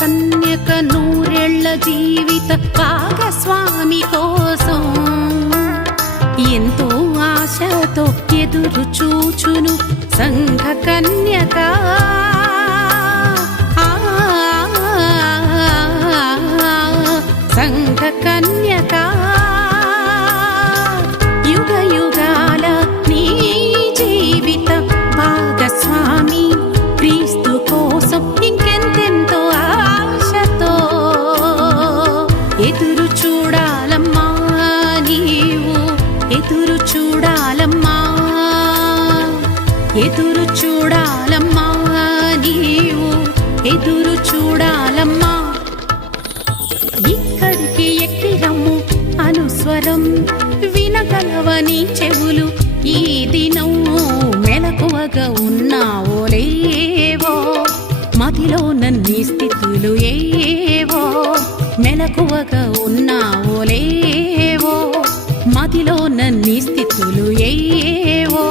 కన్యక నూరేళ్ల జీవిత భాగస్వామి కోసం ఎంతో ఆశతో ఎదురు చూచును సంఘ కన్యక. సంఘ కన్యక యుగ యుగాల నీ జీవిత భాగస్వామి క్రీస్తు కోసం ఇంకెంతెంతో ఆశతో ఎదురు చూడాలమ్మా, నీవు ఎదురు చూడాలమ్మా, ఎదురు చూడాలమ్మా, నీవు ఎదురు చూడాలమ్మా. ఇక్కడికి ఎక్కి రమ్ము అనుస్వరం వినగలవని చెవులు ఈ దినం మెలకువగా ఉన్నావో లేవో, మదిలో నన్ని స్థితులు ఏవో మెలకువగా ఉన్నావో లేవో, మదిలో నన్ని స్థితులు ఏవో.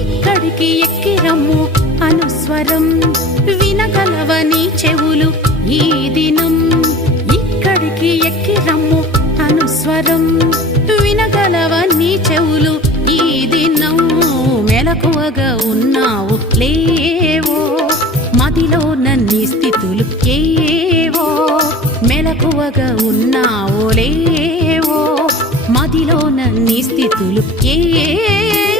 ఇక్కడికి ఎక్కి రమ్ము అనుస్వరం వినగలవని చెవులు ఈ దినం, ఇక్కడికి ఎక్కి రమ్ము అనుస్వరం వినగలవని చెవులు ఈ దినం మెలకువగా ఉన్నావు లేవో, మదిలో నన్ని స్థితులు ఏవో మెలకువగా ఉన్నావో లేవో, మదిలో నన్ని స్థితులు ఏవో.